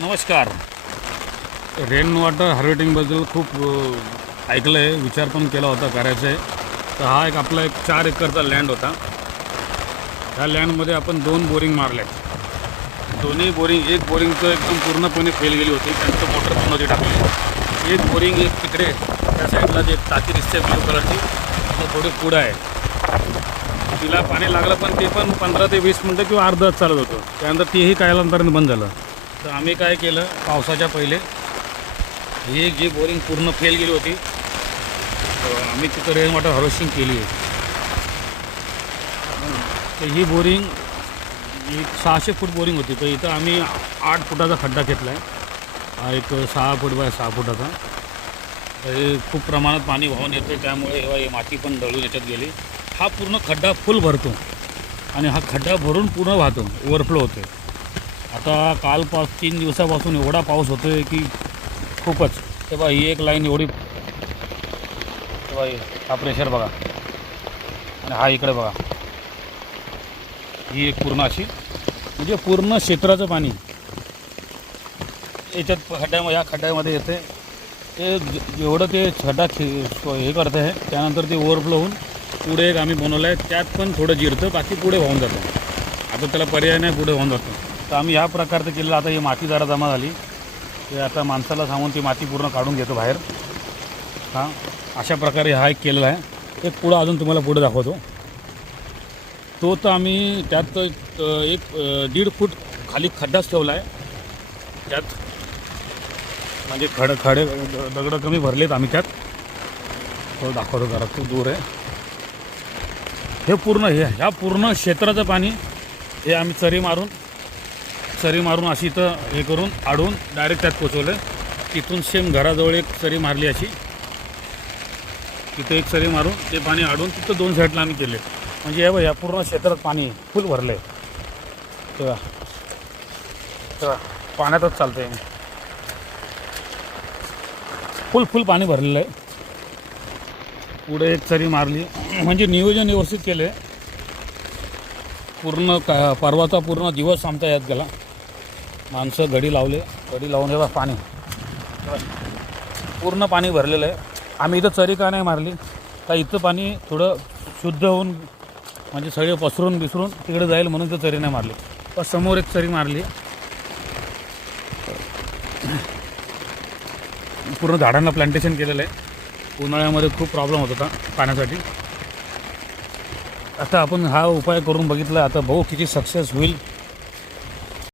नमस्कार. Rain water हार्वेस्टिंगबद्दल खूप ऐकलं आहे, विचार पण केला होता करायचं आहे. तर हा आपला 4 एकरचा लँड होता. ह्या लँडमध्ये आपण 2 बोरिंग मारले. दोन्ही बोरिंग, एक बोरिंग तर एकदम पूर्णपणे फेल गेली होती, त्यांचं मोटर पण नव्हती टाकली. एक बोरिंग एक तिकडे त्या साईडला जे टाकी दिसते ब्लू कलरची, ते थोडी पुढं आहे. तिला पाणी लागलं, पण ते पण 15 ते 20 मिनटं किंवा अर्धा तास चालत होतं. त्यानंतर तीही कालांतराने बंद झालं. तर आम्ही काय केलं, पावसाच्या पहिले ही जी बोरिंग पूर्ण फेल गेली होती, आम्ही तिथं रेन वॉटर हार्वेस्टिंग केली आहे. तर ही बोरिंग एक 600 फूट बोरिंग होती. तर इथं आम्ही 8 फुटाचा खड्डा घेतला आहे, हा एक 6 फूट बाय 6 फुटाचा. तर हे खूप प्रमाणात पाणी वाहून येते, त्यामुळे हे माती पण दळून याच्यात गेली. हा पूर्ण खड्डा फुल भरतो आणि हा खड्डा भरून पूर्ण वाहतो, ओव्हरफ्लो होते. आता काल 3 दिवसापासून एवढा पाऊस होतो आहे की खूपच. तेव्हा ही एक लाईन एवढी, तेव्हा हा प्रेशर बघा आणि हा इकडे बघा, ही एक पूर्ण अशी, म्हणजे पूर्ण क्षेत्राचं पाणी याच्यात खड्ड्यामध्ये, ह्या खड्ड्यामध्ये येते. ते जेवढं ते खड्डा हे करतं आहे, त्यानंतर ते ओव्हरफ्लो होऊन पुढे एक आम्ही बनवलं आहे, त्यात पण थोडं जिरतं, बाकी पुढे वाहून जातं. आता त्याला पर्याय नाही, पुढे वाहून जातं. तर आम्ही ह्या प्रकारचं केलं. आता ही माती जरा जमा झाली, ते आता माणसाला सांगून ती माती पूर्ण काढून घेतो बाहेर. हां, अशा प्रकारे हा एक केलेला आहे. एक पुढं अजून तुम्हाला पुढे दाखवतो. तो तर आम्ही त्यात एक 1.5 फूट खाली खड्डाच ठेवला आहे. त्यात म्हणजे खडे दगडं कमी भरलेत आम्ही त्यात. तो दाखवतो जरा, तो दूर आहे. हे पूर्ण ह्या पूर्ण क्षेत्राचं पाणी हे आम्ही चरी मारून अशी तर हे करून आडून डायरेक्ट त्यात पोचवलं. तिथून सेम घराजवळ एक चरी मारली अशी, तिथे एक चरी मारून ते पाणी आडून तिथं 2 साईडला आम्ही केले. म्हणजे या पूर्ण क्षेत्रात पाणी फुल भरलं आहे. तेव्हा पाण्यातच चालतं आहे, फुल पाणी भरलेलं आहे. पुढे एक चरी मारली, म्हणजे नियोजन व्यवस्थित केले. पूर्ण परवाचा पूर्ण दिवस आमचा यात गेला. माणसं घडी लावून हे बघा पाणी पूर्ण पाणी भरलेलं आहे. आम्ही इथं चरी का नाही मारली, का इथं पाणी थोडं शुद्ध होऊन, म्हणजे सगळे पसरून बिसरून तिकडे जाईल म्हणून इथं चरी नाही मारली. पण समोर एक चरी मारली. पूर्ण झाडांना प्लांटेशन केलेलं आहे. उन्हाळ्यामध्ये खूप प्रॉब्लेम होत होता पाण्यासाठी. आता आपण हा उपाय करून बघितला, आता भाऊ किती सक्सेस होईल